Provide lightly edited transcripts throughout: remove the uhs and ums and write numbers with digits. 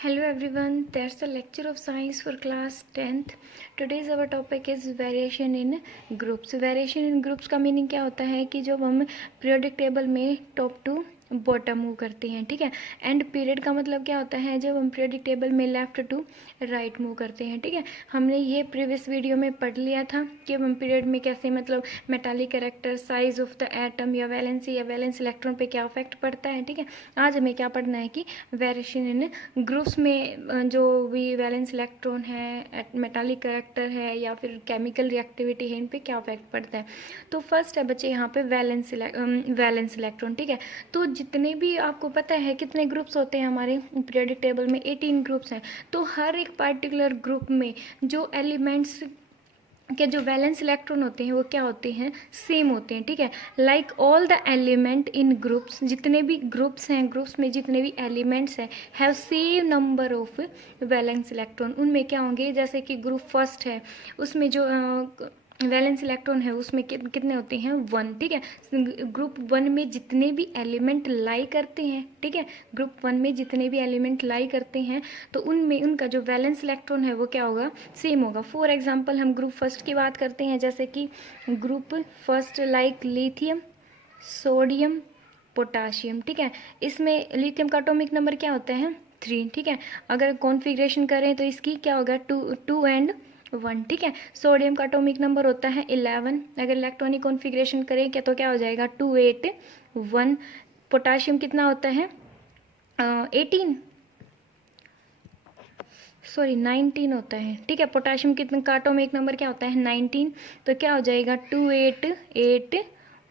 Hello everyone, that's the lecture of science for class 10th. Today's our topic is variation in groups. Variation in groups का meaning क्या होता है कि जब हम पीरियोडिक टेबल में टॉप टू बॉटम मूव करते हैं, ठीक है। एंड पीरियड का मतलब क्या होता है जब हम पीरियोडिक टेबल में लेफ्ट टू राइट मूव करते हैं, ठीक है। हमने ये प्रीवियस वीडियो में पढ़ लिया था कि हम पीरियड में कैसे मतलब metallic character, size of the atom या वैलेंस इलेक्ट्रॉन पे क्या इफेक्ट पड़ता है, ठीक है। आज हमें क्या पढ़ना है कि वेरिएशन इन ग्रुप्स में जो भी वैलेंस इलेक्ट्रॉन है, मेटालिक कैरेक्टर है या फिर केमिकल रिएक्टिविटी है, इन पे क्या इफेक्ट पड़ता है। तो फर्स्ट है बच्चे यहाँ पे वैलेंस इलेक्ट्रॉन, ठीक है। तो जितने भी आपको पता है कितने ग्रुप्स होते हैं हमारे पीरियोडिक टेबल में, 18 ग्रुप्स हैं। तो हर एक पार्टिकुलर ग्रुप में जो एलिमेंट्स के जो वैलेंस इलेक्ट्रॉन होते हैं वो क्या होते हैं, सेम होते हैं, ठीक है। Like all the element in groups, जितने भी ग्रुप्स हैं, ग्रुप्स में जितने भी एलिमेंट्स हैं have same number of valence electron. उनमें क्या होंगे, जैसे कि ग्रुप फर्स्ट है उसमें जो वैलेंस इलेक्ट्रॉन है उसमें कितने होते हैं, 1, ठीक है। ग्रुप 1 में जितने भी एलिमेंट लाई करते हैं, ठीक है, ग्रुप 1 में जितने भी एलिमेंट लाई करते हैं तो उनमें उनका जो वैलेंस इलेक्ट्रॉन है वो क्या होगा, सेम होगा। फॉर एग्जांपल हम ग्रुप फर्स्ट की बात करते हैं, जैसे कि group first like lithium, sodium, potassium, ठीक है। इसमें लिथियम का एटॉमिक नंबर क्या होता है, 3, ठीक है। अगर कॉन्फ़िगरेशन करें तो इसकी क्या होगा, 2 एंड 1, ठीक है। सोडियम का एटॉमिक नंबर होता है 11, अगर इलेक्ट्रॉनिक कॉन्फ़िगरेशन करें क्या तो क्या हो जाएगा, 2 8 1। पोटाशियम कितना होता है, 18 सॉरी 19 होता है, ठीक है। पोटाशियम कितना का एटॉमिक नंबर क्या होता है, 19, तो क्या हो जाएगा 2 8 8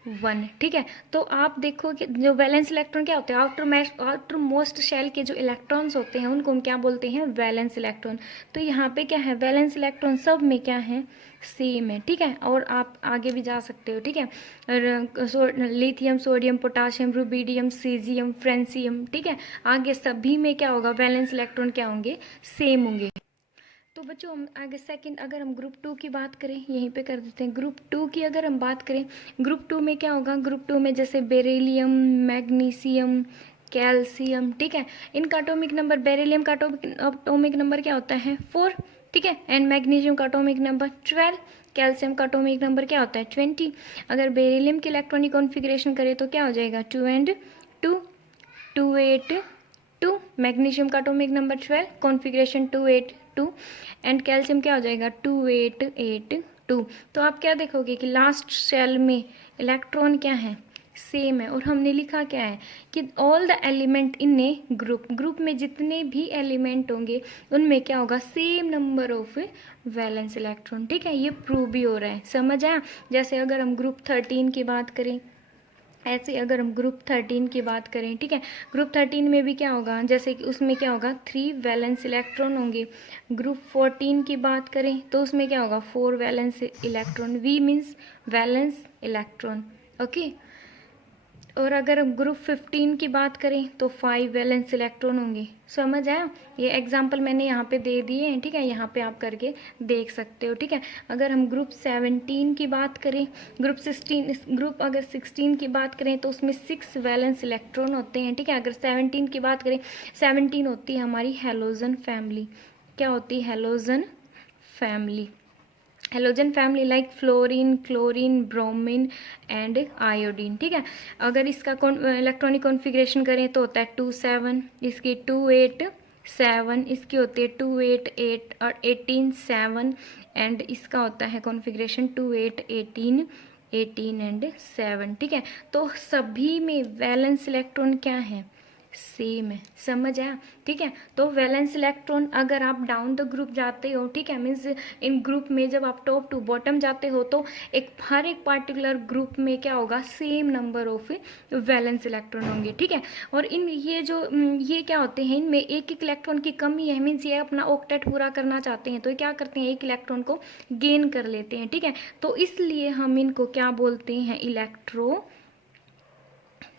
1, ठीक है। तो आप देखो कि जो वैलेंस इलेक्ट्रॉन क्या होते हैं, आउटर मोस्ट शेल के जो इलेक्ट्रॉन्स होते हैं उनको हम क्या बोलते हैं, वैलेंस इलेक्ट्रॉन। तो यहाँ पे क्या है, वैलेंस इलेक्ट्रॉन सब में क्या है, सेम है, ठीक है। और आप आगे भी जा सकते हो, ठीक है। Lithium, sodium, potassium, rubidium, caesium, francium, ठीक है। आगे सभी में क्या होगा, वैलेंस इलेक्ट्रॉन क्या होंगे, सेम होंगे। तो बच्चों हम आगे सेकंड, अगर हम ग्रुप 2 की बात करें, यहीं पे कर देते हैं। ग्रुप 2 की अगर हम बात करें, ग्रुप 2 में क्या होगा, ग्रुप 2 में जैसे बेरिलियम, मैग्नीशियम, कैल्शियम, ठीक है। इनका एटॉमिक नंबर, बेरिलियम का एटॉमिक नंबर क्या होता है, 4, ठीक है। एंड मैग्नीशियम का एटॉमिक नंबर 12, कैल्शियम का एटॉमिक नंबर क्या होता है, 20। अगर बेरिलियम की इलेक्ट्रॉनिक कॉन्फ़िगरेशन करें तो क्या हो जाएगा, 2 एंड 2, 2 8 2। मैग्नीशियम का atomic number 12, configuration 2 8 2। And calcium क्या हो जाएगा, 2 8 8 2। तो आप क्या देखोगे कि लास्ट शेल में इलेक्ट्रॉन क्या है, सेम है। और हमने लिखा क्या है कि all the element in A group में जितने भी एलिमेंट होंगे उनमें क्या होगा, same number of valence electron, ठीक है। ये प्रूव भी हो रहा है, समझ आया। जैसे अगर हम ग्रुप 13 की बात करें, ऐसे अगर हम ग्रुप 13 की बात करें, ठीक है, ग्रुप 13 में भी क्या होगा, जैसे कि उसमें क्या होगा, 3 वैलेंस इलेक्ट्रॉन होंगे। ग्रुप 14 की बात करें तो उसमें क्या होगा, 4 valence electron. We means valence electron, okay. और अगर हम ग्रुप 15 की बात करें तो 5 वैलेंस इलेक्ट्रॉन होंगे, समझ आया। ये एग्जाम्पल मैंने यहाँ पे दे दिए हैं, ठीक है, यहाँ पे आप करके देख सकते हो, ठीक है। अगर हम ग्रुप 17 की बात करें, ग्रुप अगर 16 की बात करें तो उसमें 6 वैलेंस इलेक्ट्रॉन होते हैं, ठीक है। अगर 17 की बात करें, 17 होती है हमारी हैलोजन फैमिली। क्या होती है, halogen family. Halogen family like fluorine, chlorine, bromine and iodine, ठीक है। अगर इसका इलेक्ट्रॉनिक कॉन्फ़िगरेशन करें तो होता है 2 7, इसकी 2 8 7, इसकी होती है 2 8 8 और 18 7। एंड इसका होता है कॉन्फ़िगरेशन 2 8 18 18 एंड 7, ठीक है। तो सभी में वैलेंस इलेक्ट्रॉन क्या है, सेम है, समझ आया, ठीक है। तो वैलेंस इलेक्ट्रॉन अगर आप डाउन द ग्रुप जाते हो, ठीक है, मीन्स इन ग्रुप में जब आप टॉप टू बॉटम जाते हो तो हर एक पार्टिकुलर ग्रुप में क्या होगा, same number of valence electron होंगे, ठीक है। और ये क्या होते हैं, इनमें एक एक इलेक्ट्रॉन की कमी है, मीन्स ये अपना ऑक्टेट पूरा करना चाहते हैं तो ये क्या करते हैं, एक इलेक्ट्रॉन को गेन कर लेते हैं, ठीक है। तो इसलिए हम इनको क्या बोलते हैं, इलेक्ट्रो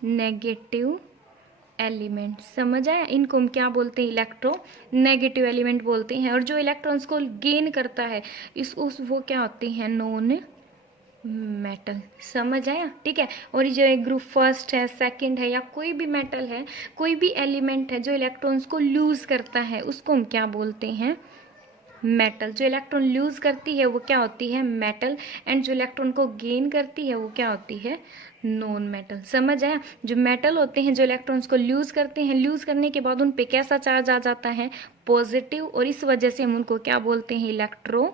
नेगेटिव एलिमेंट, समझ आया। इनको हम क्या बोलते हैं, इलेक्ट्रो नेगेटिव एलिमेंट बोलते हैं। और जो इलेक्ट्रॉन्स को गेन करता है वो क्या होते हैं, नॉन मेटल। समझ आया? ठीक है। और ये जो एक ग्रुप फर्स्ट है, सेकंड है, या कोई भी मेटल है, कोई भी एलिमेंट है जो इलेक्ट्रॉन्स को लूज करता है, उसको हम क्या बोलते हैं? मेटल। जो इलेक्ट्रॉन लूज करती है वो क्या होती है? मेटल। एंड जो इलेक्ट्रॉन को गेन करती है वो क्या होती है? Non metal. समझ आया? जो मेटल होते हैं जो इलेक्ट्रॉन्स को लूज करते हैं, लूज करने के बाद उन पे कैसा चार्ज आ जाता है? पॉजिटिव। और इस वजह से हम उनको क्या बोलते हैं? Electro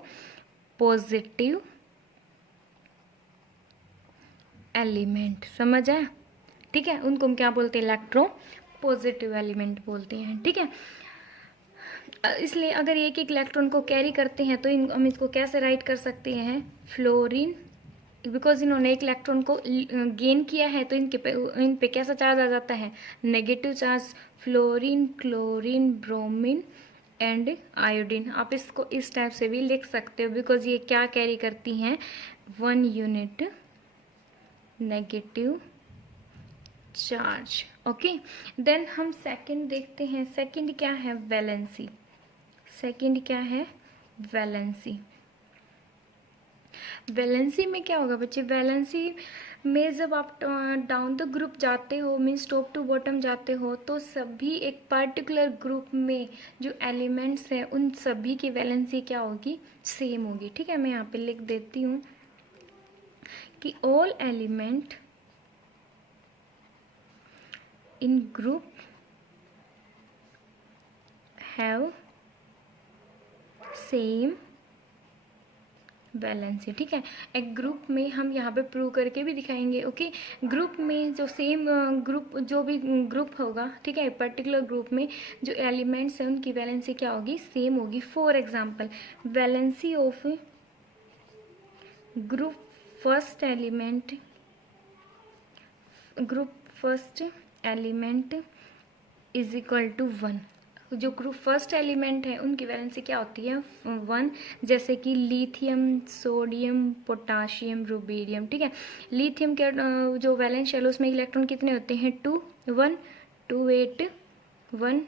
positive element. समझ आया? ठीक है। उनको हम क्या बोलते हैं? इलेक्ट्रो पॉजिटिव एलिमेंट बोलते हैं। ठीक है। इसलिए अगर एक एक इलेक्ट्रॉन को कैरी करते हैं तो हम इसको कैसे राइट कर सकते हैं? फ्लोरीन। बिकॉज इन्होंने एक इलेक्ट्रॉन को गेन किया है तो इन पे कैसा चार्ज आ जाता है? Negative charge. Fluorine, chlorine, bromine and iodine. आप इसको इस टाइप से भी लिख सकते हो बिकॉज ये क्या कैरी करती हैं? 1 unit negative charge. Okay. Then हम सेकंड देखते हैं। सेकंड क्या है? वैलेंसी। सेकंड क्या है? वैलेंसी। वैलेंसी में क्या होगा बच्चे? वैलेंसी में जब आप डाउन द ग्रुप जाते हो, मीन्स टॉप टू बॉटम जाते हो, तो सभी एक पर्टिकुलर ग्रुप में जो एलिमेंट्स हैं उन सभी की वैलेंसी क्या होगी? सेम होगी। ठीक है। मैं यहाँ पे लिख देती हूँ कि all element in group have same valency. ठीक है। एक ग्रुप में हम यहाँ पे प्रूव करके भी दिखाएंगे। ओके। ग्रुप में जो सेम ग्रुप, जो भी ग्रुप होगा, ठीक है, पर्टिकुलर ग्रुप में जो एलिमेंट्स हैं उनकी वैलेंसी क्या होगी? सेम होगी। For example, valency of group first element, group first element is equal to 1। जो ग्रुप फर्स्ट एलिमेंट है उनकी वैलेंसी क्या होती है? 1। जैसे कि लिथियम, सोडियम, पोटाशियम, रुबीडियम। ठीक है। लिथियम के जो वैलेंस शेल उसमें इलेक्ट्रॉन कितने होते हैं? 2, 1, 2, 8, 1,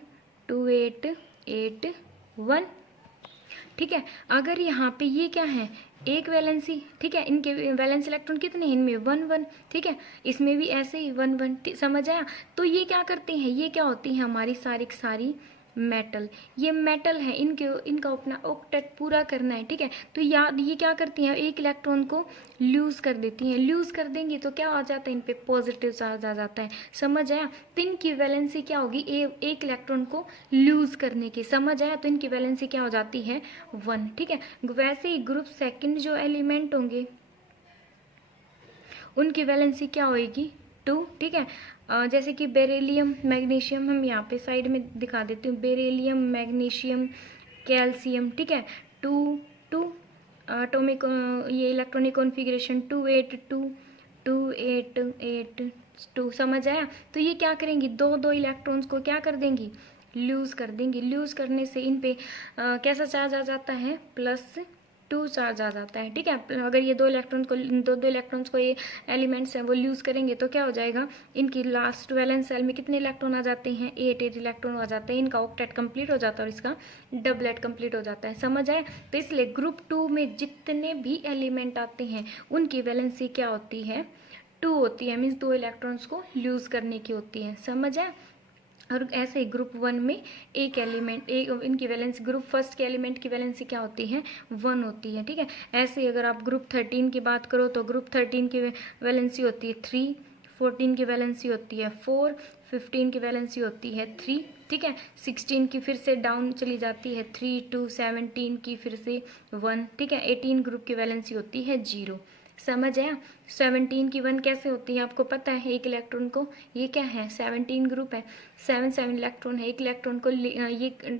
2, 8, 8, 1। ठीक है। अगर यहाँ पे ये क्या है? एक वैलेंसी। ठीक है। इनके वैलेंस इलेक्ट्रॉन कितने हैं? इनमें 1, 1। ठीक है। इसमें भी ऐसे ही 1, 1। समझ आया? तो ये क्या करते हैं? ये क्या होती है? हमारी सारी की सारी मेटल। ये मेटल है, इनका अपना ऑक्टेट पूरा करना है। ठीक है। तो याद, ये क्या करती हैं? एक इलेक्ट्रॉन को लूज कर देती हैं। लूज कर देंगी तो क्या आ जाता है? इन पे पॉजिटिव चार्ज आ जाता है। समझ आया? तो इनकी वैलेंसी क्या होगी? एक इलेक्ट्रॉन को लूज करने की। समझ आया? तो इनकी वैलेंसी क्या हो जाती है? 1। ठीक है। वैसे ही ग्रुप सेकंड जो एलिमेंट होंगे उनकी वैलेंसी क्या होगी? 2। ठीक है। जैसे कि बेरिलियम, मैग्नीशियम, हम यहाँ पे साइड में दिखा देती हूँ। Beryllium, magnesium, calcium. ठीक है। 2, 2 एटॉमिक, ये इलेक्ट्रॉनिक कॉन्फ़िगरेशन 2, 8, 2, 2, 8, 8, 2। समझ आया? तो ये क्या करेंगी? दो दो इलेक्ट्रॉन्स को क्या कर देंगी? लूज कर देंगी। लूज करने से इन पे कैसा चार्ज आ जाता है? +2 चार्ज आ जाता है। ठीक है। अगर ये दो इलेक्ट्रॉन्स को ये एलिमेंट्स हैं वो लूज करेंगे तो क्या हो जाएगा? इनकी लास्ट वैलेंस सेल में कितने इलेक्ट्रॉन आ जाते हैं? 8 इलेक्ट्रॉन आ जाते हैं। इनका ऑक्टेट कंप्लीट हो जाता है और इसका डबलेट कंप्लीट हो जाता है। समझ आए? तो इसलिए ग्रुप 2 में जितने भी एलिमेंट आते हैं उनकी वैलेंसी क्या होती है? 2 होती है। मीन्स 2 इलेक्ट्रॉन्स को लूज करने की होती है। समझ आए? और ऐसे ही ग्रुप 1 में एक एलिमेंट, इनकी वैलेंसी, ग्रुप फर्स्ट के एलिमेंट की वैलेंसी क्या होती है? 1 होती है। ठीक है। ऐसे ही अगर आप ग्रुप 13 की बात करो तो ग्रुप 13 की वैलेंसी होती है 3, 14 की वैलेंसी होती है 4, 15 की वैलेंसी होती है 3। ठीक है। 16 की फिर से डाउन चली जाती है 3, 2, 17 की फिर से 1। ठीक है। 18 ग्रुप की वैलेंसी होती है 0। समझ आया? 17 की 1 कैसे होती है? आपको पता है एक इलेक्ट्रॉन को, ये क्या है? 17 ग्रुप है, 7 इलेक्ट्रॉन है। एक इलेक्ट्रॉन को ये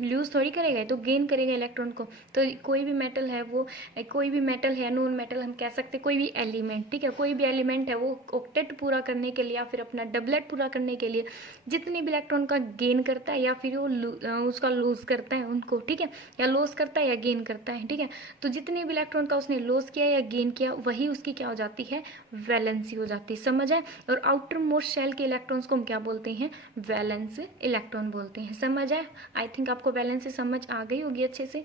लूज थोड़ी करेगा, तो गेन करेगा इलेक्ट्रॉन को। तो कोई भी मेटल है, वो कोई भी मेटल है, नॉन मेटल हम कह सकते हैं, कोई भी एलिमेंट। ठीक है। कोई भी एलिमेंट है वो ऑक्टेट पूरा करने के लिए या फिर अपना डबलेट पूरा करने के लिए जितने भी इलेक्ट्रॉन का गेन करता है या फिर वो उसका लूज करता है उनको। ठीक है। या लॉस करता है या गेन करता है। ठीक है। तो जितने भी इलेक्ट्रॉन का उसने लॉस किया या गेन किया वही उसकी क्या हो जाती है? वैलेंसी हो जाती है। समझ आए? और आउटर मोस्ट शेल के इलेक्ट्रॉन्स को हम क्या बोलते हैं? वैलेंस इलेक्ट्रॉन बोलते हैं। समझ आए? आई थिंक आपको वैलेंसी समझ आ गई होगी अच्छे से।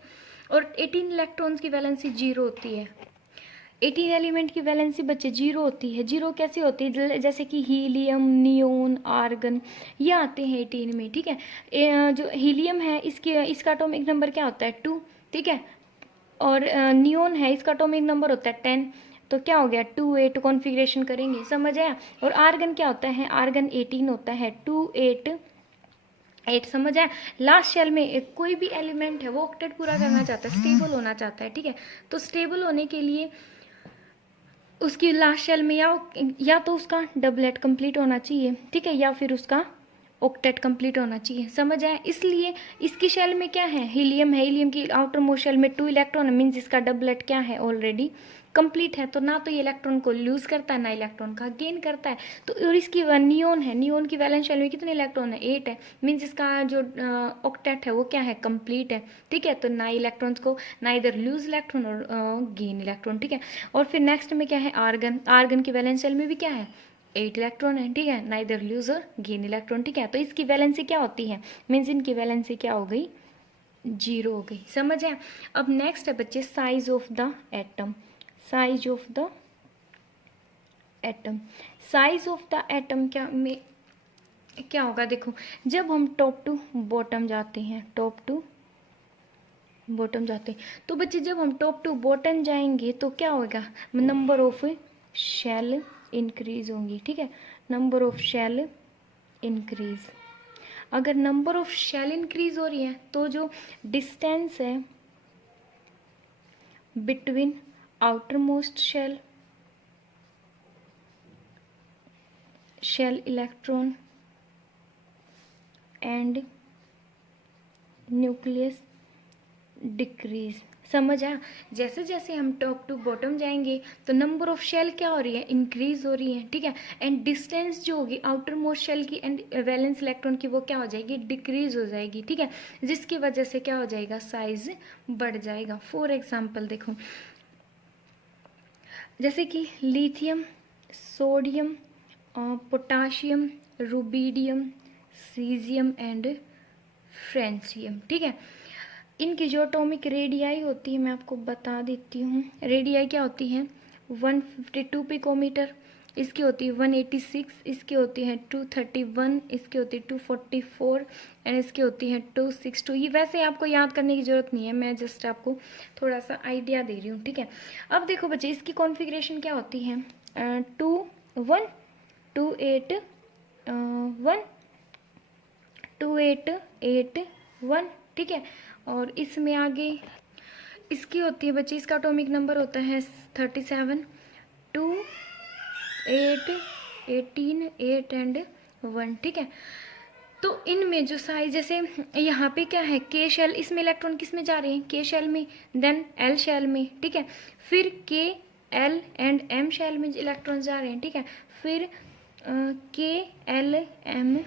और 18 इलेक्ट्रॉन्स की वैलेंसी 0 होती है। 18 एलिमेंट की वैलेंसी बच्चे जीरो होती है। जीरो कैसे होती है? जैसे कि हीलियम, नियोन, आर्गन, ये आते हैं 18 में, ठीक है। जो हीलियम है इसका एटॉमिक नंबर क्या होता है? 2, ठीक है। और नियोन है, इसका एटॉमिक नंबर होता है 10। तो क्या हो गया? 2 8 कॉन्फ़िगरेशन करेंगे, समझ आया। और आर्गन क्या होता है? आर्गन 18 होता है, 2 8 8, समझ आया। लास्ट शेल में कोई भी एलिमेंट है वो ऑक्टेट पूरा करना चाहता है, स्टेबल होना चाहता है, ठीक है। तो स्टेबल होने के लिए उसकी लास्ट शेल में या तो उसका डबलेट कंप्लीट होना चाहिए, ठीक है, या फिर उसका ऑक्टेट कंप्लीट होना चाहिए, समझ आया। इसलिए इसकी शेल में क्या है? हीलियम है। हीलियम की आउटर मोस्ट शेल में 2 इलेक्ट्रॉन है, मीन्स इसका डबलेट क्या है? ऑलरेडी कंप्लीट है। तो ना तो ये इलेक्ट्रॉन को लूज करता है, ना इलेक्ट्रॉन का गेन करता है। तो और इसकी नियोन है, नियोन की वैलेंस शेल में कितने इलेक्ट्रॉन है? 8 है, मीन्स इसका जो ऑक्टेट है वो क्या है? कंप्लीट है, ठीक है। तो ना इलेक्ट्रॉन्स को, ना इधर लूज इलेक्ट्रॉन और गेन इलेक्ट्रॉन, ठीक है। और फिर नेक्स्ट में क्या है? आर्गन। आर्गन की वैलेंस शेल में भी क्या है? 8 इलेक्ट्रॉन है, ठीक है, ना इधर लूज और गेन इलेक्ट्रॉन, ठीक है। तो इसकी वैलेंसी क्या होती है? मीन्स इनकी वैलेंसी क्या हो गई? जीरो हो गई, समझ आया। अब नेक्स्ट है बच्चे size of the atom. Size of the atom, size of the atom क्या होगा? देखो, जब हम टॉप टू बॉटम जाते हैं, टॉप टू बॉटम जाते हैं, तो बच्चे जब हम टॉप टू बॉटम जाएंगे तो क्या होगा? नंबर ऑफ शेल इंक्रीज होंगी, ठीक है। Number of shell increase. अगर नंबर ऑफ शेल इंक्रीज हो रही है तो जो डिस्टेंस है between outermost shell electron and nucleus decrease, समझ आया। जैसे जैसे हम टॉप टू बॉटम जाएंगे तो नंबर ऑफ शेल क्या हो रही है? इंक्रीज हो रही है, ठीक है। एंड डिस्टेंस जो होगी आउटर मोस्ट शेल की एंड वैलेंस इलेक्ट्रॉन की, वो क्या हो जाएगी? डिक्रीज हो जाएगी, ठीक है। जिसकी वजह से क्या हो जाएगा? साइज बढ़ जाएगा। फॉर एग्जाम्पल देखो, जैसे कि lithium, sodium, potassium, rubidium, caesium and francium, ठीक है। इनकी जो एटॉमिक रेडियाई होती है मैं आपको बता देती हूँ। रेडियाई क्या होती है? 152 पिकोमीटर, इसकी होती है 186, इसकी होती है 231, इसकी होती है 244 एंड इसकी होती है 262। ये वैसे आपको याद करने की ज़रूरत नहीं है, मैं जस्ट आपको थोड़ा सा आइडिया दे रही हूँ, ठीक है। अब देखो बच्चे, इसकी कॉन्फ़िगरेशन क्या होती है? 2 1 2 8 1 2 8 8 1, ठीक है। और इसमें आगे इसकी होती है बच्चे, इसका एटॉमिक नंबर होता है 37, 2 8 18 8 एंड 1, ठीक है। तो इनमें जो साइज, जैसे यहाँ पे क्या है? के शेल, इसमें इलेक्ट्रॉन किस में जा रहे हैं? के शेल में, देन एल शेल में, ठीक है। फिर के एल एंड एम शेल में इलेक्ट्रॉन जा रहे हैं, ठीक है। फिर के एल एम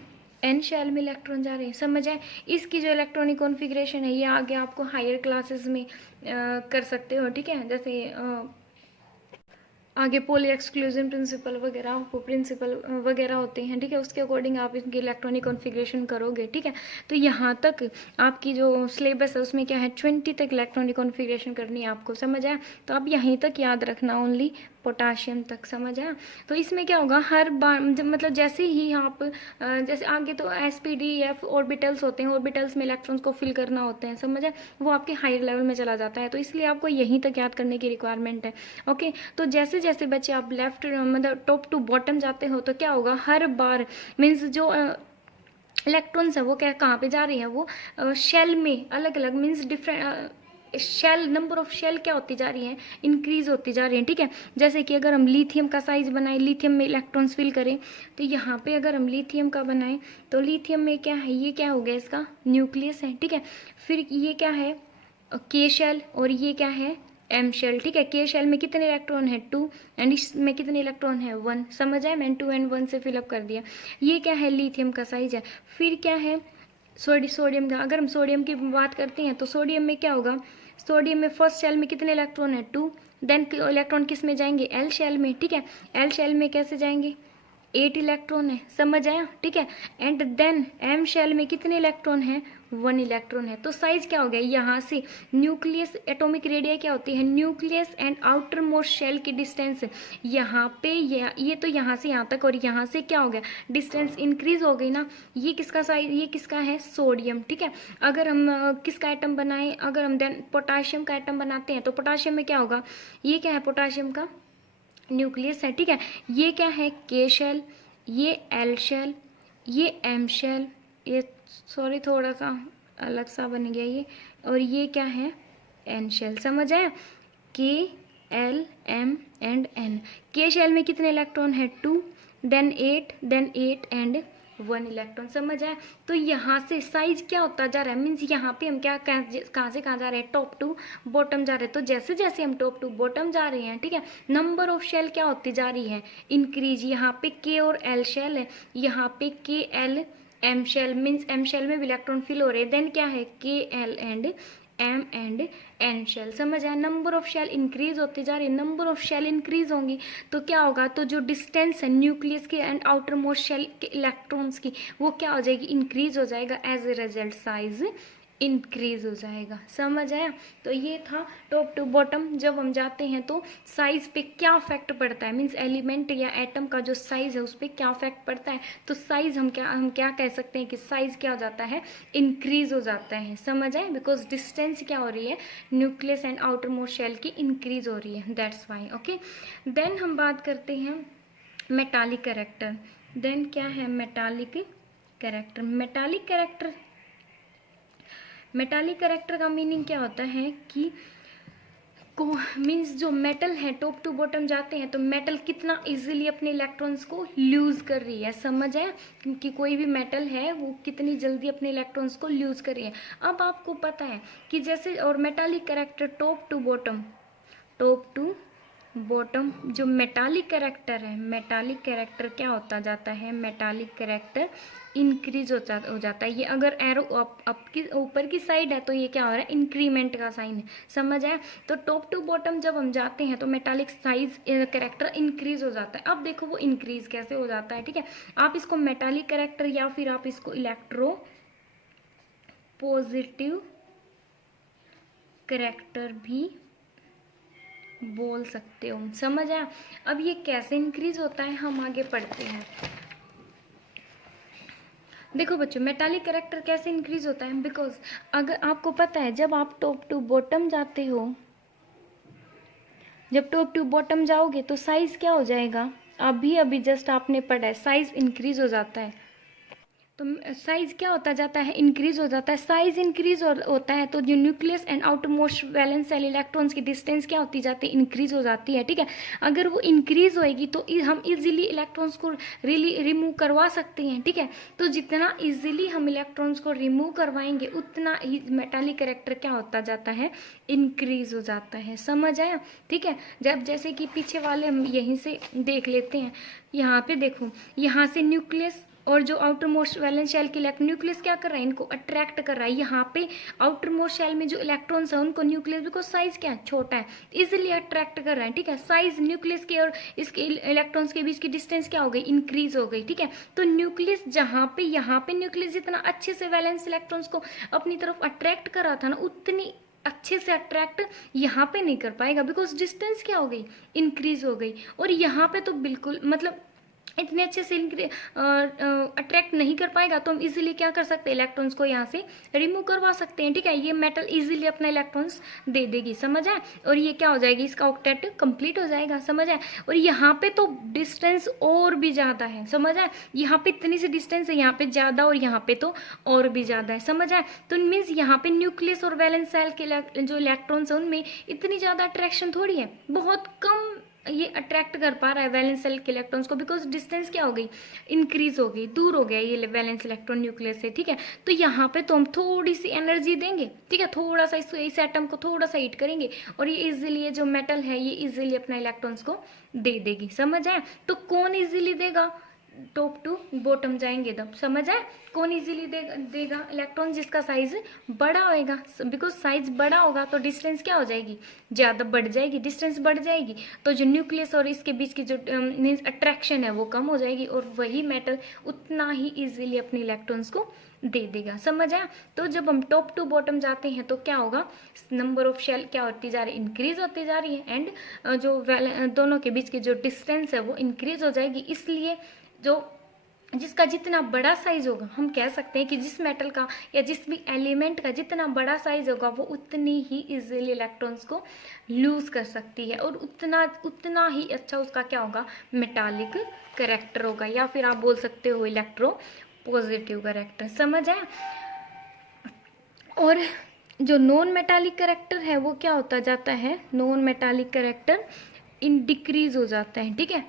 एन शेल में इलेक्ट्रॉन जा रहे हैं, समझ आए। इसकी जो इलेक्ट्रॉनिक कॉन्फ़िगरेशन है ये आगे आपको हायर क्लासेस में कर सकते हो, ठीक है। जैसे आगे पोली एक्सक्लूजन प्रिंसिपल वगैरह होते हैं, ठीक है। उसके अकॉर्डिंग आप इनकी इलेक्ट्रॉनिक कॉन्फ़िगरेशन करोगे, ठीक है। तो यहाँ तक आपकी जो सिलेबस है उसमें क्या है? 20 तक इलेक्ट्रॉनिक कॉन्फ़िगरेशन करनी है आपको, समझ आया। तो आप यहीं तक याद रखना, ओनली पोटाशियम तक, समझ आया। तो इसमें क्या होगा? हर बार मतलब जैसे ही आप जैसे आगे तो SPDF ऑर्बिटल्स होते हैं, ऑर्बिटल्स में इलेक्ट्रॉन्स को फिल करना होते हैं, समझ आया। वो आपके हायर लेवल में चला जाता है, तो इसलिए आपको यहीं तक याद करने की रिक्वायरमेंट है, ओके। तो जैसे जैसे बच्चे आप लेफ्ट मतलब टॉप टू बॉटम जाते हो तो क्या होगा? हर बार मीन्स जो इलेक्ट्रॉन्स है वो क्या, कहाँ पे जा रही है? वो शेल में अलग अलग, means different shell, number of shell क्या होती जा रही है? इंक्रीज होती जा रही है, ठीक है। जैसे कि अगर हम लिथियम का साइज बनाएं, लिथियम में इलेक्ट्रॉन्स फिल करें, तो यहाँ पे अगर हम लिथियम का बनाएं तो लिथियम में क्या है? ये क्या हो गया? इसका न्यूक्लियस है, ठीक है। फिर ये क्या है? के शेल, और ये क्या है? एम शेल, ठीक है। के शेल में कितने इलेक्ट्रॉन है? 2 एंड इसमें कितने इलेक्ट्रॉन है? 1, समझ आए। मैंने 2 एंड 1 से फिलअप कर दिया। ये क्या है? लिथियम का साइज है। फिर क्या है? सोडियम का, अगर हम सोडियम की बात करते हैं तो सोडियम में क्या होगा? सोडियम में फर्स्ट शेल में कितने इलेक्ट्रॉन है? 2, देन इलेक्ट्रॉन किस में जाएंगे? एल शेल में, ठीक है। एल शेल में कैसे जाएंगे? 8 इलेक्ट्रॉन है, समझ आया, ठीक है। एंड देन एम शेल में कितने इलेक्ट्रॉन है, 1 इलेक्ट्रॉन है। तो साइज क्या हो गया, यहाँ से न्यूक्लियस एटॉमिक रेडिया क्या होती है, nucleus and outermost shell की डिस्टेंस, यहाँ पे ये तो यहाँ से यहाँ तक और यहाँ से क्या हो गया, डिस्टेंस इंक्रीज हो गई ना। ये किसका साइज, ये किसका है, सोडियम, ठीक है। अगर हम किसका एटम बनाए, अगर हम देन पोटाशियम का एटम बनाते हैं तो पोटाशियम में क्या होगा, ये क्या है, पोटाशियम का न्यूक्लियस है, ठीक है। ये क्या है, के शेल, ये एल शेल, ये एम शेल, ये सॉरी थोड़ा सा अलग सा बन गया ये, और ये क्या है, एन शेल, समझ आया, के एल एम एंड एन। के शेल में कितने इलेक्ट्रॉन है, 2, देन 8 एंड 1 इलेक्ट्रॉन, समझ आया। तो यहाँ से साइज क्या होता जा रहा है, मीन्स यहाँ पे हम क्या कहाँ से कहाँ जा रहे हैं, टॉप टू बॉटम जा रहे हैं। तो जैसे जैसे हम टॉप टू बॉटम जा रहे हैं, ठीक है, नंबर ऑफ शेल क्या होती जा रही है, इंक्रीज। यहाँ पे के और एल शेल है, यहाँ पे K L M shell, means M shell में भी इलेक्ट्रॉन फिल हो रहे हैं। देन क्या है, K L and M and N shell, समझ आया। नंबर ऑफ शेल इंक्रीज होती जा रही है, नंबर ऑफ शेल इंक्रीज होंगी तो क्या होगा, तो जो डिस्टेंस है न्यूक्लियस की एंड आउटर मोस्ट शेल के इलेक्ट्रॉन्स की, वो क्या हो जाएगी, इंक्रीज हो जाएगा। As a result size increase हो जाएगा, समझ आया। तो ये था टॉप टू बॉटम। जब हम जाते हैं तो साइज पे क्या इफेक्ट पड़ता है, मीन्स एलिमेंट या एटम का जो साइज है उस पर क्या इफेक्ट पड़ता है। तो साइज हम क्या कह सकते हैं कि साइज क्या हो जाता है, इंक्रीज हो जाता है, समझ आए, बिकॉज डिस्टेंस क्या हो रही है, nucleus and outermost shell की इंक्रीज हो रही है, दैट्स वाई, ओके। देन हम बात करते हैं मेटालिक कैरेक्टर। देन क्या है, मेटालिक कैरेक्टर। मेटालिक कैरेक्टर का मीनिंग क्या होता है कि मीन्स जो मेटल है टॉप टू बॉटम जाते हैं तो मेटल कितना इजीली अपने इलेक्ट्रॉन्स को लूज कर रही है, समझ आया, कि कोई भी मेटल है वो कितनी जल्दी अपने इलेक्ट्रॉन्स को लूज कर रही है। अब आपको पता है कि जैसे, और metallic character top to bottom जो मेटालिक कैरेक्टर है, मेटालिक कैरेक्टर क्या होता जाता है, मेटालिक कैरेक्टर इंक्रीज हो जाता है। ये अगर एरो अप की ऊपर की साइड है तो ये क्या हो रहा है, इंक्रीमेंट का साइन है, समझ आया। तो टॉप टू बॉटम जब हम जाते हैं तो मेटालिक साइज कैरेक्टर इंक्रीज हो जाता है। अब देखो वो इंक्रीज कैसे हो जाता है, ठीक है। आप इसको मेटालिक कैरेक्टर या फिर आप इसको इलेक्ट्रो पॉजिटिव कैरेक्टर भी बोल सकते हो, समझ आया। अब ये कैसे इंक्रीज होता है हम आगे पढ़ते हैं। देखो बच्चों, मेटालिक कैरेक्टर कैसे इंक्रीज होता है, बिकॉज अगर आपको पता है जब आप टॉप टू बॉटम जाते हो, जब टॉप टू बॉटम जाओगे तो साइज क्या हो जाएगा, अभी जस्ट आपने पढ़ा है, साइज इंक्रीज हो जाता है। तो साइज क्या होता जाता है, इंक्रीज हो जाता है। साइज इंक्रीज होता है तो जो nucleus and outer most valence shell electrons की डिस्टेंस क्या होती जाती है, इंक्रीज हो जाती है, ठीक है। अगर वो इंक्रीज होएगी तो हम इजीली इलेक्ट्रॉन्स को रिमूव करवा सकते हैं, ठीक है। तो जितना इजीली हम इलेक्ट्रॉन्स को रिमूव करवाएंगे उतना ही मेटालिक कैरेक्टर क्या होता जाता है, इंक्रीज हो जाता है, समझ आया, ठीक है। जब जैसे कि पीछे वाले हम यहीं से देख लेते हैं, यहाँ पे देखो, यहाँ से न्यूक्लियस और जो आउटर मोस्ट वैलेंस शेल के न्यूक्लियस क्या कर रहा है, इनको अट्रैक्ट कर रहा है। यहाँ पे आउटर मोस्ट शेल में जो इलेक्ट्रॉन्स है उनको न्यूक्लियस, बिकॉज साइज क्या है, छोटा है, इजिली अट्रैक्ट कर रहा है, ठीक है। साइज न्यूक्लियस के और इसके इलेक्ट्रॉन्स के बीच की डिस्टेंस क्या हो गई, इंक्रीज हो गई, ठीक है। तो न्यूक्लियस जहाँ पे, यहाँ पे न्यूक्लियस जितना अच्छे से वैलेंस इलेक्ट्रॉन्स को अपनी तरफ अट्रैक्ट कर रहा था ना, उतनी अच्छे से अट्रैक्ट यहाँ पे नहीं कर पाएगा, बिकॉज डिस्टेंस क्या हो गई, इंक्रीज हो गई। और यहाँ पे तो बिल्कुल मतलब इतने अच्छे से अट्रैक्ट नहीं कर पाएगा। तो हम इजीली क्या कर सकते हैं, इलेक्ट्रॉन्स को यहाँ से रिमूव करवा सकते हैं, ठीक है। ये मेटल इजीली अपना इलेक्ट्रॉन्स दे देगी, समझ आए। और ये क्या हो जाएगी, इसका ऑक्टेट कंप्लीट हो जाएगा, समझ आए। और यहाँ पे तो डिस्टेंस और भी ज़्यादा है, समझ आए। यहाँ पे इतनी सी डिस्टेंस है, यहाँ पे ज़्यादा और यहाँ पे तो और भी ज़्यादा है, समझ आए। तो मीन्स यहाँ पे न्यूक्लियस और वैलेंस सेल के जो इलेक्ट्रॉन्स है उनमें इतनी ज़्यादा अट्रैक्शन थोड़ी है, बहुत कम ये अट्रैक्ट कर पा रहा है वैलेंस सेल के इलेक्ट्रॉन्स को, बिकॉज डिस्टेंस क्या हो गई, इंक्रीज हो गई, दूर हो गया ये वैलेंस इलेक्ट्रॉन न्यूक्लियस से, ठीक है। तो यहाँ पे तो हम थोड़ी सी एनर्जी देंगे, ठीक है, थोड़ा सा इस एटम को थोड़ा सा हीट करेंगे और ये इजीली, ये जो मेटल है ये इजीली अपना इलेक्ट्रॉन्स को दे देगी, समझ आए। तो कौन इजीली देगा, टॉप टू बॉटम जाएंगे तब, समझ आए? कौन इजीली देगा इलेक्ट्रॉन? जिसका साइज बड़ा होएगा, बिकॉज साइज बड़ा होगा तो डिस्टेंस क्या हो जाएगी, ज़्यादा बढ़ जाएगी, डिस्टेंस बढ़ जाएगी, तो जो न्यूक्लियस और इसके बीच की जो मीन्स अट्रैक्शन है वो कम हो जाएगी, और वही मेटल उतना ही इजीली अपने इलेक्ट्रॉन्स को दे देगा, समझ आया? तो जब हम टॉप टू बॉटम जाते हैं तो क्या होगा, नंबर ऑफ शेल क्या होती जा रही है, इंक्रीज होती जा रही है, एंड जो दोनों के बीच की जो डिस्टेंस है वो इंक्रीज हो जाएगी। इसलिए जो जिसका जितना बड़ा साइज होगा, हम कह सकते हैं कि जिस मेटल का या जिस भी एलिमेंट का जितना बड़ा साइज होगा वो उतनी ही इजीली इलेक्ट्रॉन्स को लूज कर सकती है, और उतना ही अच्छा उसका क्या होगा, मेटालिक कैरेक्टर होगा, या फिर आप बोल सकते हो इलेक्ट्रो पॉजिटिव कैरेक्टर, समझ आया? और जो नॉन मेटालिक कैरेक्टर है वो क्या होता जाता है, non metallic character in decrease हो जाता है, ठीक है?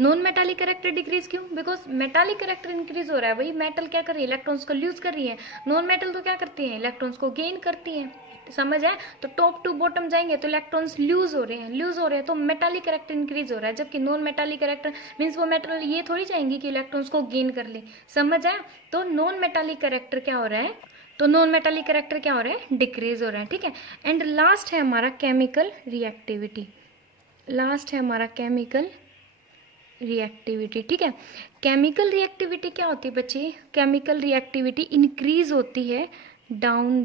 नॉन मेटालिक कैरेक्टर डिक्रीज क्यों? बिकॉज मेटालिक कैरेक्टर इंक्रीज हो रहा है, वही मेटल क्या कर रही है, इलेक्ट्रॉन्स को लूज कर रही है, नॉन मेटल तो क्या करती है, इलेक्ट्रॉन्स को गेन करती है, समझ आए? तो टॉप टू बॉटम जाएंगे तो इलेक्ट्रॉन्स लूज हो रहे हैं तो मेटालिक कैरेक्टर इंक्रीज हो रहा है, जबकि नॉन मेटालिक कैरेक्टर मीन्स वो मेटल ये थोड़ी चाहेंगी कि इलेक्ट्रॉन्स को गेन कर ले, समझ आए? तो नॉन मेटालिक कैरेक्टर क्या हो रहा है, तो नॉन मेटालिक कैरेक्टर क्या हो रहा है, डिक्रीज हो रहा है, ठीक है? एंड लास्ट है हमारा केमिकल रिएक्टिविटी, लास्ट है हमारा केमिकल रिएक्टिविटी, ठीक है? केमिकल रिएक्टिविटी क्या होती है बच्चे, केमिकल रिएक्टिविटी इंक्रीज होती है डाउन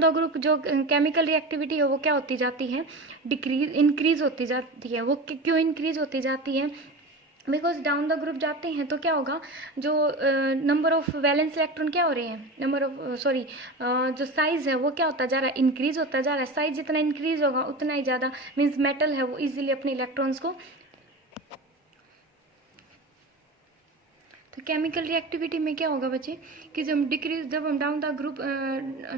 द ग्रुप, जो केमिकल रिएक्टिविटी है वो क्या होती जाती है, इंक्रीज होती जाती है। वो क्यों इंक्रीज होती जाती है, बिकॉज डाउन द ग्रुप जाते हैं तो क्या होगा, जो नंबर ऑफ वैलेंस इलेक्ट्रॉन क्या हो रहे हैं, जो साइज है वो क्या होता जा रहा है, इंक्रीज होता जा रहा है। साइज जितना इंक्रीज होगा उतना ही ज़्यादा मीन्स मेटल है वो इजीली अपने इलेक्ट्रॉन्स को, तो केमिकल रिएक्टिविटी में क्या होगा बच्चे कि जब हम down the group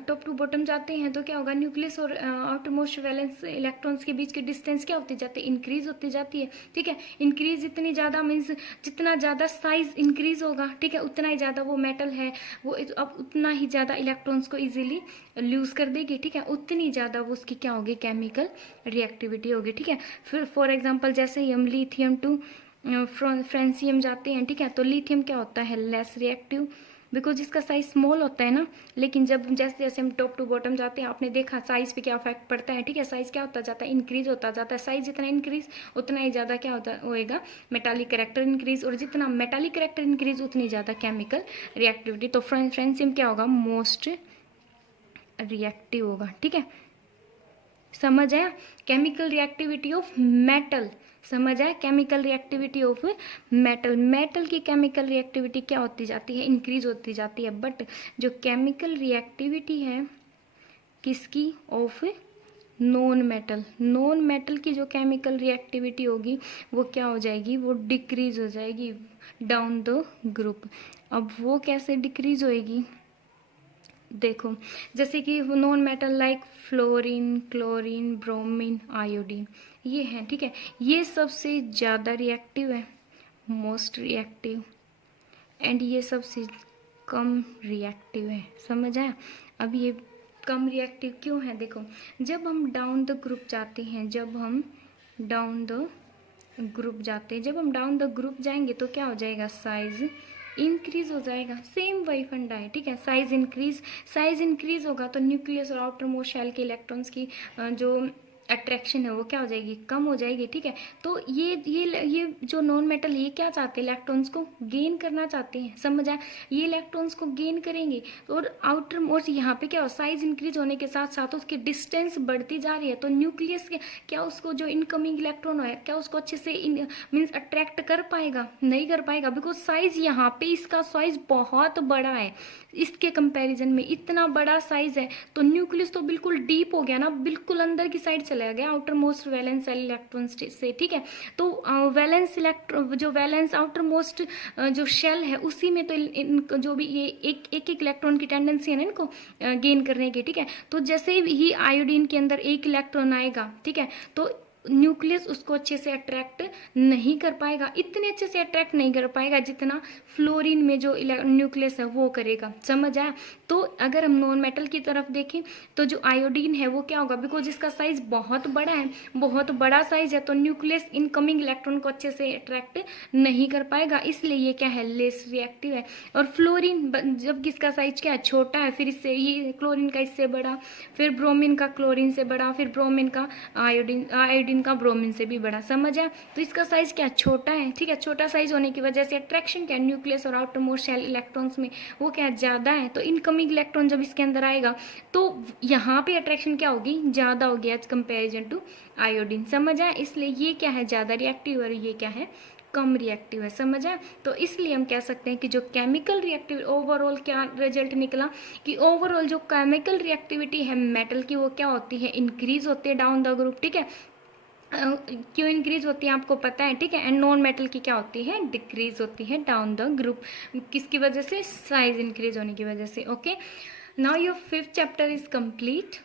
top to bottom जाते हैं तो क्या होगा, न्यूक्लियस और आउटर मोस्ट वैलेंस इलेक्ट्रॉन्स के बीच की डिस्टेंस क्या होती जाती है, इंक्रीज होती जाती है, ठीक है? इंक्रीज इतनी ज़्यादा मीन्स जितना ज़्यादा साइज इंक्रीज होगा, ठीक है, उतना ही ज़्यादा वो मेटल है वो अब उतना ही ज़्यादा इलेक्ट्रॉन्स को ईजिली लूज कर देगी, ठीक है? उतनी ज़्यादा वो उसकी क्या होगी, केमिकल रिएक्टिविटी होगी, ठीक है? फिर फॉर एग्जाम्पल जैसे ही हम लिथियम टू फ्रेंसियम जाते हैं, ठीक है, तो लिथियम क्या होता है, लेस रिएक्टिव, बिकॉज इसका साइज स्मॉल होता है ना, लेकिन जब जैसे जैसे हम टॉप टू बॉटम जाते हैं आपने देखा साइज पे क्या इफेक्ट पड़ता है, ठीक है? साइज क्या होता जाता है, इंक्रीज होता जाता है, साइज जितना इंक्रीज उतना ही ज़्यादा क्या होता होएगा, मेटालिक कैरेक्टर इंक्रीज, और जितना मेटालिक कैरेक्टर इंक्रीज उतनी ज़्यादा केमिकल रिएक्टिविटी। तो फ्रेंसियम क्या होगा, मोस्ट रिएक्टिव होगा, ठीक है? समझ आया? केमिकल रिएक्टिविटी ऑफ मेटल, समझ आया? केमिकल रिएक्टिविटी ऑफ मेटल की केमिकल रिएक्टिविटी क्या होती जाती है, इंक्रीज होती जाती है, बट जो केमिकल रिएक्टिविटी है किसकी, ऑफ नॉन मेटल की जो केमिकल रिएक्टिविटी होगी वो क्या हो जाएगी, वो डिक्रीज हो जाएगी डाउन द ग्रुप। अब वो कैसे डिक्रीज होएगी, देखो जैसे कि non metal like fluorine, chlorine, bromine, iodine, ये हैं, ठीक है? ये सबसे ज़्यादा रिएक्टिव है, मोस्ट रिएक्टिव, एंड ये सबसे कम रिएक्टिव है, समझ आया? अब ये कम रिएक्टिव क्यों है, देखो जब हम डाउन द ग्रुप जाते हैं, जब हम डाउन द ग्रुप जाएंगे तो क्या हो जाएगा, साइज इंक्रीज हो जाएगा, सेम वही फंडा है, ठीक है? साइज इंक्रीज होगा तो न्यूक्लियस और आउटर मोस्ट शेल के इलेक्ट्रॉन्स की जो अट्रैक्शन है वो क्या हो जाएगी, कम हो जाएगी, ठीक है? तो ये जो नॉन मेटल ये क्या चाहते हैं, इलेक्ट्रॉन्स को गेन करना चाहते हैं, समझ आया? ये इलेक्ट्रॉन्स को गेन करेंगे और आउटर मोस्ट यहाँ पे क्या हो, साइज इंक्रीज होने के साथ साथ उसकी डिस्टेंस बढ़ती जा रही है, तो न्यूक्लियस क्या उसको जो इनकमिंग इलेक्ट्रॉन है क्या उसको अच्छे से मीन्स अट्रैक्ट कर पाएगा, नहीं कर पाएगा, बिकॉज साइज यहाँ पे इसका साइज बहुत बड़ा है, इसके कंपैरिजन में इतना बड़ा साइज है, तो न्यूक्लियस तो बिल्कुल डीप हो गया ना, बिल्कुल अंदर की साइड चला गया आउटर मोस्ट वैलेंस इलेक्ट्रॉन से, ठीक है? तो वैलेंस आउटर मोस्ट जो शेल है उसी में तो जो भी ये एक इलेक्ट्रॉन की टेंडेंसी है ना इनको गेन करने की, ठीक है? तो जैसे ही आयोडीन के अंदर एक इलेक्ट्रॉन आएगा, ठीक है, तो न्यूक्लियस उसको अच्छे से अट्रैक्ट नहीं कर पाएगा, इतने अच्छे से अट्रैक्ट नहीं कर पाएगा जितना फ्लोरीन में जो न्यूक्लियस है वो करेगा। समझ आया? तो अगर हम नॉन मेटल की तरफ देखें तो जो आयोडीन है वो क्या होगा, बिकॉज इसका साइज बहुत बड़ा है, बहुत बड़ा साइज है, तो न्यूक्लियस इनकमिंग इलेक्ट्रॉन को अच्छे से अट्रैक्ट नहीं कर पाएगा, इसलिए ये क्या है, लेस रिएक्टिव है। और फ्लोरीन जब किसका साइज क्या है, छोटा है, फिर इससे ये क्लोरीन का इससे बड़ा, फिर ब्रोमीन का क्लोरीन से बड़ा, फिर ब्रोमीन का आयोडीन का ब्रोमीन से भी बड़ा। समझ आया? तो इसका साइज क्या छोटा है, ठीक है। छोटा साइज होने की वजह से अट्रैक्शन क्या, न्यूक्लियस और आउटर मोस्ट शेल इलेक्ट्रॉन्स में वो क्या ज़्यादा है, तो इनकमिंग इलेक्ट्रॉन जब इसके अंदर आएगा तो यहाँ पे अट्रैक्शन क्या होगी, ज़्यादा होगी एज कंपेरिजन टू आयोडीन। समझ आया? इसलिए ये क्या है, ज़्यादा रिएक्टिव और ये क्या है, कम रिएक्टिव है। समझ आया? तो इसलिए हम कह सकते हैं कि जो केमिकल रिएक्टिव ओवरऑल क्या रिजल्ट निकला कि ओवरऑल जो केमिकल रिएक्टिविटी है मेटल की वो क्या होती है, इंक्रीज होती है डाउन द ग्रुप। ठीक है, क्यों इंक्रीज होती है आपको पता है, ठीक है। एंड नॉन मेटल की क्या होती है, डिक्रीज होती है डाउन द ग्रुप। किसकी वजह से, साइज इंक्रीज होने की वजह से। Okay, now your 5th chapter is complete.